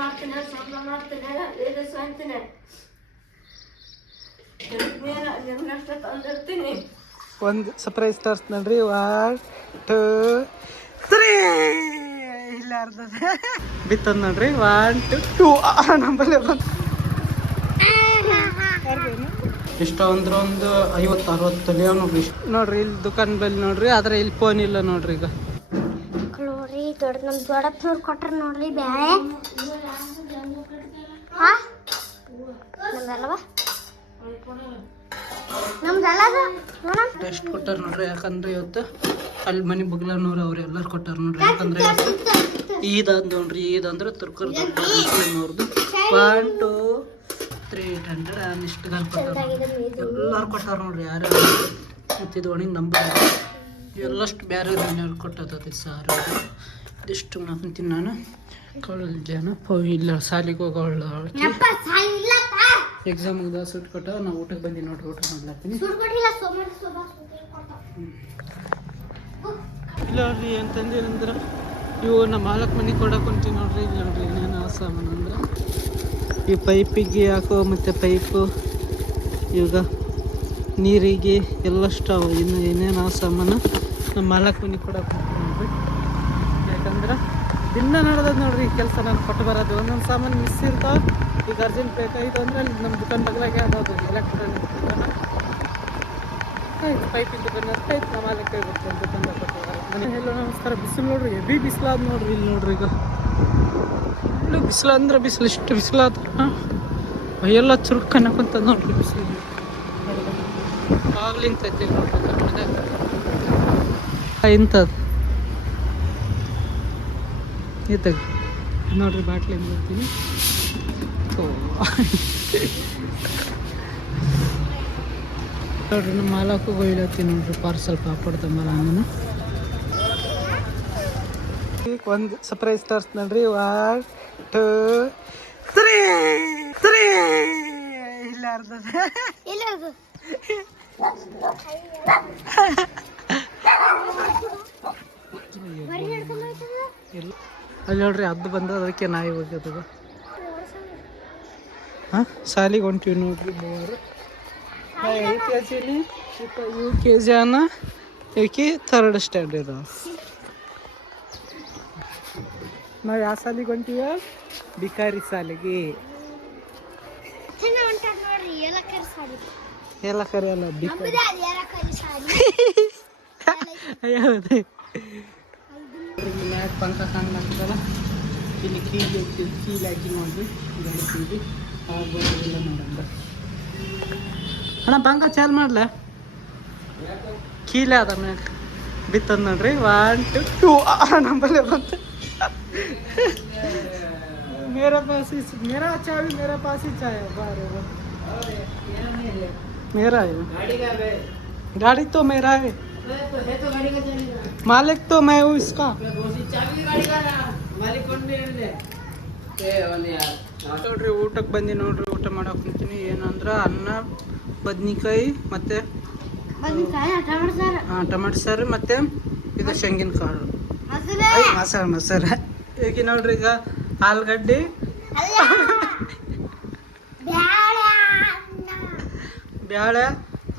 ಮಾಡ್ತೀನಿ ಸಂಬಳ ಮಾಡ್ತೀನಿ ಲೇಡೀಸ್ ಅಂತೀನಿ ನಿಮ್ನಷ್ಟ ತಂದಿರ್ತೀನಿ. ಒಂದು ಸರ್ಪ್ರೈಸ್ ತೋರ್ಸ್ ನೋಡ್ರಿ. 1 2 3 ಇಲ್ಲ ಅರ್ಧ ಬಿತ್ತದ ನೋಡ್ರಿ. 1 2 ನಂಬಲ್ಲೇ ಬಂತು. ಇಷ್ಟ ಅಂದ್ರೆ ಒಂದು 50-60 ಲೇವ್ ನೋಡ್ರಿ. ನೋಡ್ರಿ ಇಲ್ಲಿ ದುಕಾನ್ ಬಲ್ಲಿ ನೋಡ್ರಿ, ಆದ್ರೆ ಇಲ್ಲಿ ಫೋನ್ ಇಲ್ಲ ನೋಡ್ರಿ. ಈಗ ನೋಡ್ರಿ ನಮ್ ದೊಡ್ಡಪ್ಪನವ್ರು ಕೊಟ್ರ ನೋಡ್ರಿ ಬ್ಯಾಳೆ ಎಷ್ಟು ಕೊಟ್ಟಾರ ನೋಡ್ರಿ. ಯಾಕಂದ್ರೆ ಇವತ್ತು ಅಲ್ಲಿ ಮನೆ ಬಗ್ಲನವ್ರು ಅವ್ರು ಎಲ್ಲರೂ ಕೊಟ್ಟಾರ ನೋಡ್ರಿ. ಯಾಕಂದ್ರೆ ಈದ್ ಅದ್ ನೋಡ್ರಿ. ಈದ್ ಅಂದ್ರೆ ತುರ್ಕರ್ ಅವ್ರದ್ದು 1 2 3 800 ಇಷ್ಟು ಕೊಟ್ಟಾರ. ಎಲ್ಲರೂ ಕೊಟ್ಟಾರ ನೋಡ್ರಿ. ಯಾರು ಮತ್ತಿದು ಒಣಗಿ ನಂಬರ್ ಎಲ್ಲಷ್ಟು ಬೇರೆ ಮನೆಯವ್ರು ಕೊಟ್ಟದ ಸಾರು. ಇದಿಷ್ಟು ಹಾಕೊಂತೀನಿ ನಾನು. ಕಳ್ಳ ಜನ ಇಲ್ಲ ಸಾಲಿಗೆ ಹೋಗೋಳು ಎಕ್ಸಾಮ್ ಮುಗ್ದ ಸುಟ್ಟು ಕೊಟ್ಟ. ನಾವು ಊಟಕ್ಕೆ ಬಂದೀನಿ ನೋಡ್ರಿ. ಊಟ ಮಾಡ್ಲಾತೀನಿ ಇಲ್ಲ ನೋಡ್ರಿ. ಅಂತಂದಿರ ಅಂದ್ರೆ ಇವು ನಮ್ಮ ಮಾಲಕ್ ಮನೆ ಕೊಡಕ್ಕೆ ಹೊಂಟೀವಿ ನೋಡ್ರಿ. ಇಲ್ಲಿ ನೋಡ್ರಿ ಏನೇನು ಸಾಮಾನು ಅಂದ್ರೆ ಈ ಪೈಪಿಗೆ ಹಾಕೋ ಮತ್ತು ಪೈಪು ಇವಾಗ ನೀರಿಗೆ ಎಲ್ಲಷ್ಟು ಇನ್ನು ಏನೇನು ಸಾಮಾನು ನಮ್ಮ ಮಾಲಕ್ ಮನೆ ಕೊಡಕ್ಕೆ ಹೊಂಟೀವಿ ನೋಡ್ರಿ. ಯಾಕಂದ್ರೆ ದಿನ ನಡೆದ ನೋಡ್ರಿ ಕೆಲಸ ನಾನು ಕೊಟ್ಟು ಬರೋದು. ಒಂದೊಂದು ಸಾಮಾನು ಮಿಸ್ ಇರ್ತಾವೆ. ಈಗ ಅರ್ಜೆಂಟ್ ಬೇಕಾಯ್ತು ಅಂದರೆ ಅಲ್ಲಿ ನಮ್ಮ ದುಕಾನ್ ಬದಲಾಗಿ ಯಾವ್ದು ಎಲೆಕ್ಟ್ರಾನಿಕ್ ದುಕಾನ ಆಯ್ತು, ಪೈಪಿನ ದುಕಾನ್ ಅಂತ ಆಯ್ತು. ನಮ್ಮ ಮಾಲಕ್ ಕೈ ಬರ್ತಾರೆ ದುಕಾನ್ದಾಗ ಕೊಟ್ಟು ಮನೆ. ಎಲ್ಲ ನಮಸ್ಕಾರ. ಬಿಸಿಲು ನೋಡ್ರಿ, ಹೆವಿ ಬಿಸಿಲಾದ ನೋಡ್ರಿ. ಇಲ್ಲಿ ನೋಡ್ರಿ ಈಗ ಇಲ್ಲೂ ಬಿಸಿಲು ಅಂದ್ರೆ ಬಿಸಿಲು ಇಷ್ಟು ಬಿಸಿಲಾದ ಎಲ್ಲ ಚುರುಕು ಅನ್ನಕೊಂತ ನೋಡ್ರಿ. ಬಿಸಿಲು ಆಗ್ಲಿ ಇಂತೈತಿ ನೋಡ್ರಿ ಇಂಥದ್ದು ಈತಾಗ ನೋಡ್ರಿ. ಬಾಟ್ಲಿಂದ ಬರ್ತೀನಿ. ನೋಡ್ರಿ ನಮ್ಮ ಮಾಲಕ್ಕೂ ಒಯ್ಲತ್ತೀನಿ ನೋಡ್ರಿ. ಪಾರ್ಸಲ್ ಪಾಪಡ್ ತಮ್ಮಲ್ಲ ನಾನು ಒಂದು ಸರ್ಪ್ರೈಸ್ ತೋರ್ಸ್ ನೋಡ್ರಿ. 1 2 3 ಇಲ್ಲ ಅರ್ಧ ಅಲ್ಲಿ ನೋಡ್ರಿ. ಅದು ಬಂದ ಅದಕ್ಕೆ ನಾಯಿ ಹೋಗ್ಯದ. ಹಾಂ ಶಾಲಿಗೆ ಹೊಂಟಿವಿ ನೋಡ್ರಿ. 3 LKG UKG ಅನ್ನ ಇವಕ್ಕೆ 3rd ಸ್ಟ್ಯಾಂಡರ್ಡ್. ನಾವು ಯಾವ ಶಾಲಿಗೆ ಹೊಂಟಿವ? ಬಿಕಾರಿ ಶಾಲೆಗೆ. ಎಲ್ಲ ಕರಿ ಅಲ್ಲ ಬಿಕಾರಿ. ಹೌದು ಮ್ಯಾಟ್ ಪಂಕ ಕಾಣ್ಲಾಗ್ತದಲ್ಲ. ಇಲ್ಲಿ ಕೀಲಿ ಹಾಕಿ ನೋಡ್ರಿ. ಗಾಡಿ ಕೀಲಿ ಆಗ್ಬೋದಿಲ್ಲ ನೋಡಂಗ. ಅಣ್ಣ ಪಂಕ ಚಾಲು ಮಾಡ್ಲ? ಕೀಲೆ ಅದ ಮ್ಯಾಗ ಬಿತ್ತದ ನೋಡ್ರಿ. 1 2 ನಂಬಲ್ಲೇ ಬಂತು. मेरा पास ही मेरा चाबी मेरा पास ही चाहे बारे मेरा है गाड़ी तो मेरा है तो गाड़ी का चलेगा। मालिक तो मैं हूँ इसका। ನೋಡ್ರಿ ಊಟಕ್ಕೆ ಬಂದಿ ನೋಡ್ರಿ. ಊಟ ಮಾಡಕ್ಕೆ ಕುಂತೀನಿ. ಏನಂದ್ರೆ ಅನ್ನ ಬದ್ನಿಕಾಯಿ ಮತ್ತೆ ಟೊಮೆಟೊ ಸಾರು ಮತ್ತೆ ಇದು ಶೇಂಗಿನ ಕಾಳು ಮಸಾಲ. ಈಗ ನೋಡ್ರಿ ಈಗ ಆಲೂಗಡ್ಡೆ ಬ್ಯಾಳೆ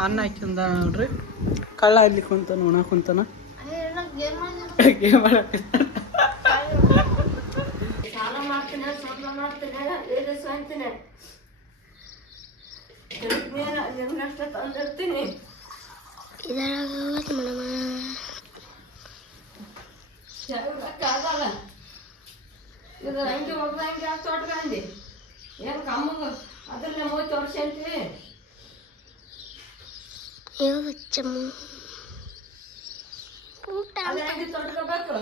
ಅನ್ನ ಹಾಕಿಂದ ನೋಡ್ರಿ. ಕಳ್ಳ ಇಲ್ಲಿ ಕುಂತಾನ ಉಣ ಕುಂತಾನ. ಸಾಲ ಮಾಡ್ತೀನಿ ಸಂಬಳ ಮಾಡ್ತೀನಿ ಲೇಡೀಸ್ ಅಂತೀನಿ ನಿಮ್ನಷ್ಟ ತಂದಿರ್ತೀನಿ. ಆಗಲ್ಲ ಇದು ಹಂಗೆ ಹೋಗ್ದ ಹಂಗೆ ತೋಟಗಂಡಿ ಏನು ಕಮ್ಮಗ ಅದ್ರಲ್ಲೇ 30 ವರ್ಷ ಅಂತೀವಿ. ಅದೇ ಹಂಗೆ ತೊಟ್ಕೋಬೇಕು.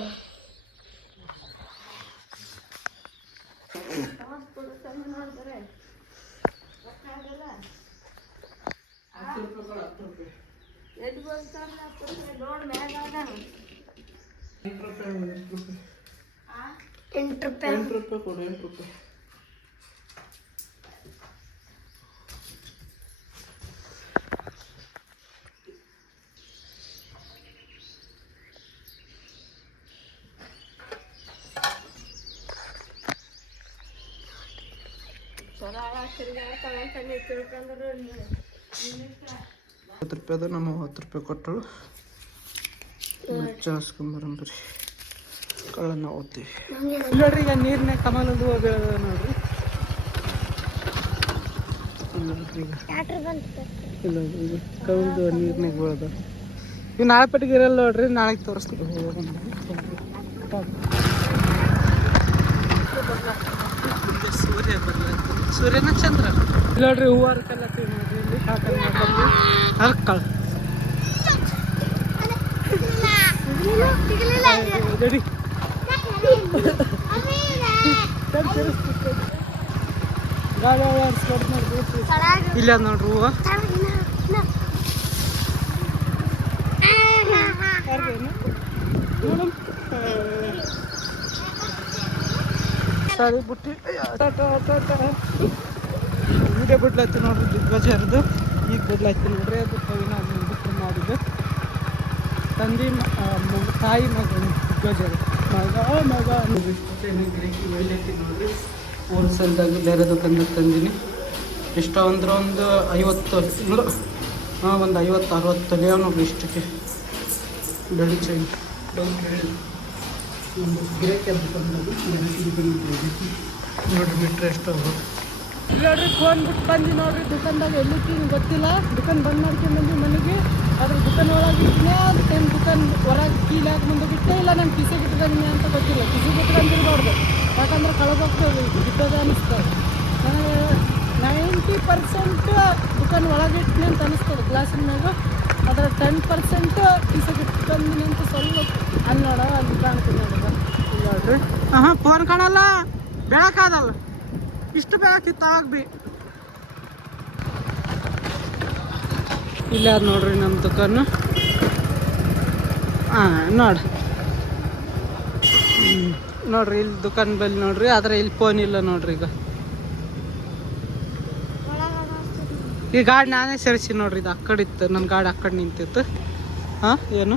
ನೋಡಿದ್ರೆ ಆಗಲ್ಲ. 10 ರೂಪಾಯಿ ಎದ್ದು ಬರ್ತಾರೆ. 10 ರೂಪಾಯಿ ಲೋಡ್ ಮ್ಯಾಗ ಆಗ 8 ರೂಪಾಯಿ ಕೊಡು. 8 ರೂಪಾಯಿ 50 ರೂಪಾಯಿದು ನಮ್ಮ 30 ರೂಪಾಯಿ ಕೊಟ್ಟಳು. ಮೆಚ್ಚ ಹಾಸ್ಕೊಂಬರಂಬ್ರಿ ಕಳ್ಳನ್ನ ಓದ್ತೀವಿ. ನೋಡ್ರಿ ಈಗ ನೀರಿನ ಕಮಲದ ಹೂವು ಬೆಳೆದ ನೋಡ್ರಿ. ಇಲ್ಲ ಈಗ ಕಮಲದ ನೀರ್ನಾಗ ಬೆಳೆದ. ಇವು ನಾಳೆ ಪಟ್ಟಿಗೆ ಇರಲ್ಲ ನೋಡ್ರಿ, ನಾಳೆಗೆ ತೋರಿಸ್ತೀವಿ. ಸೂರ್ಯ ಬರ್ಲತ್ತಿ, ಸೂರ್ಯನ ಚಂದ್ರ ನೋಡ್ರಿ. ಹೂವು ಹರ್ಕಲ್ಲತ್ತೀವಿ ನೋಡ್ರಿ. ಇಲ್ಲಿ ಕಾಕಲ್ ಮಾಡ್ಕೊಂಡು ಹರ್ಕಳ ಗಡಿ ಗಾಳಿ ಹರ್ಸ್ಕೊಡ್ ನೋಡ್ರಿ. ಇಲ್ಲ ನೋಡ್ರಿ ಹೂವು ಸಾರಿ ಬುಟ್ಟಿ ಹಿಂಗೆ ಬಿಡ್ಲತ್ತಿ ನೋಡ್ರಿ. ದಿಗ್ಗಜರದು ಈಗ ಬಿಡ್ಲತ್ತಿ ನೋಡ್ರಿ. ಅದು ಕವಿನ ಬಿಟ್ಟು ಮಾಡಿದ್ದು ತಂದೆ ತಾಯಿ ಮಗ ದಿಗ್ಗಜರು ಮಗ ಗಿರಾಕಿ ಒಯ್ಲತ್ತಿ ನೋಡ್ರಿ. ಹೋಲ್ಸೇಲ್ದಾಗ ಬೇರೆ ದುಕಾನ್ದಾಗ ತಂದಿನಿ. ಎಷ್ಟೋ ಅಂದ್ರೆ ಒಂದು 50 ಇಲ್ಲ ಒಂದು 50-60 ತೊಲೆ ನೋಡ್ರಿ. ಇಷ್ಟಕ್ಕೆ ಬೆಳಿ ಚೈನ್ ಒಂದು ಗಿರಾಕಿ ನೋಡ್ರಿ. ಬಿಟ್ರೆ ಎಷ್ಟು ನೋಡ್ರಿ. ಫೋನ್ ಬಿಟ್ಟು ಬಂದು ನೋಡ್ರಿ ದುಕಾನ್ದಾಗ ಎಲ್ಲಿದ್ದೀನಿ ಗೊತ್ತಿಲ್ಲ. ದುಕಾನ್ ಬಂದ್ ಮಾಡ್ಕೊಂಡು ಬಂದು ಮನೆಗೆ. ಅದ್ರ ದುಕಾನ್ ಒಳಗೆ ಇಟ್ಟನೆ ಅದಕ್ಕೆ ದುಕಾನ್ ಹೊರಗೆ ಕೀಲಿ ಹಾಕಿ ಮುಂದೋಗಿಟ್ಟೆ. ಇಲ್ಲ ನಾನು ಕಿಸೆ ಬಿಟ್ಕೊಂಡಿನಿ ಅಂತ ಗೊತ್ತಿಲ್ಲ. ಕಿಸೆ ಬಿಟ್ಕೊಂಡಿರ್ಬಾರ್ದು, ಯಾಕಂದ್ರೆ ಕಳೆದೋಗ್ತದೆ ಬಿಟ್ಟೋದ ಅನಿಸ್ತದೆ. ನನಗೆ 90% ದುಕಾನ್ ಒಳಗೆ ಇಟ್ಟನೆ ಅಂತ ಅನಿಸ್ತದೆ ಗ್ಲಾಸಿನ ಮ್ಯಾಗ. ಅದರ 10% ಕಿಸೆ ಬಿಟ್ಕೊಂಡಿನಿ ಅಂತ ಸ್ವಲ್ಪ ಅಲ್ಲಿ ನೋಡ ಅಲ್ಲಿ ಕಾಣ್ತೀನಿ ನೋಡ್ರಿ. ನೋಡ್ರಿ ಫೋನ್ ಕಾಣಲ್ಲ, ಬೆಳಕಾದಲ್ಲ. ಇಷ್ಟು ಬೆಳಕಿತ್ತು ಆವಾಗ ಭೀ. ಇಲ್ಲ ನೋಡ್ರಿ ನಮ್ಮ ದುಕಾನು. ನೋಡ್ರಿ ನೋಡ್ರಿ ಇಲ್ಲಿ ದುಕಾನ್ ಬಲ್ಲಿ ನೋಡ್ರಿ. ಆದ್ರೆ ಇಲ್ಲಿ ಫೋನ್ ಇಲ್ಲ ನೋಡ್ರಿ. ಈ ಗಾಡಿ ನಾನೇ ಸೇರಿಸಿ ನೋಡ್ರಿ. ಇದು ಆ ಕಡೆ ಇತ್ತು, ನನ್ನ ಗಾಡಿ ಆ ಕಡೆ ನಿಂತಿತ್ತು. ಏನು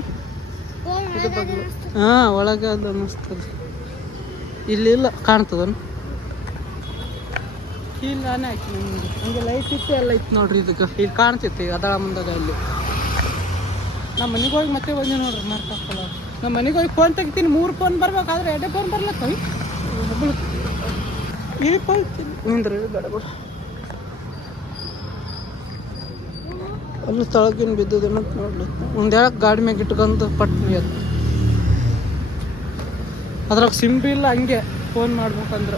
ಇದು ಬಗ್ಲು ಒಳಗೆ ಅದು ಅನ್ನಿಸ್ತದೆ. ಇಲ್ಲಿ ಇಲ್ಲ ಕಾಣ್ತದನು. ಇಲ್ಲಿ ನಾನೇ ಹಾಕಿ ನಿಮ್ಗೆ ಹಂಗೆ ಲೈಟ್ ಇತ್ತು ಎಲ್ಲ ಇತ್ತು ನೋಡ್ರಿ. ಇದಕ್ಕೆ ಇಲ್ಲಿ ಕಾಣ್ತೈತಿ ಅದರ ಮುಂದಾಗ. ಇಲ್ಲಿ ನಮ್ಮ ಮನೆಗೆ ಹೋಗಿ ಮತ್ತೆ ಬಂದೆ ನೋಡ್ರಿ. ಮಾರ್ಕಾಕಲ್ಲ ನಮ್ಮ ಮನೆಗೆ ಹೋಗಿ ಫೋನ್ ತೆಗಿತೀನಿ. 3 ಫೋನ್ ಬರ್ಬೇಕಾದ್ರೆ 2 ಫೋನ್ ಬರ್ಲಕ್ಕ ಒಬ್ಬಳು ಈ ಫೋನ್ ನಿಂದ್ರಿ ಗಡಗಳು ಅಲ್ಲಿ ತಳಗಿನ ಬಿದ್ದದೆ. ಮತ್ತೆ ನೋಡ್ಲಿ ಒಂದು ಹೇಳಕ್ಕೆ ಗಾಡಿ ಮ್ಯಾಗ ಇಟ್ಕೊಂಡು ಪಟ್ನಿ ಅದು. ಅದ್ರಾಗ ಸಿಮ್ ಬಿ ಇಲ್ಲ. ಹಂಗೆ ಫೋನ್ ಮಾಡ್ಬೇಕಂದ್ರೆ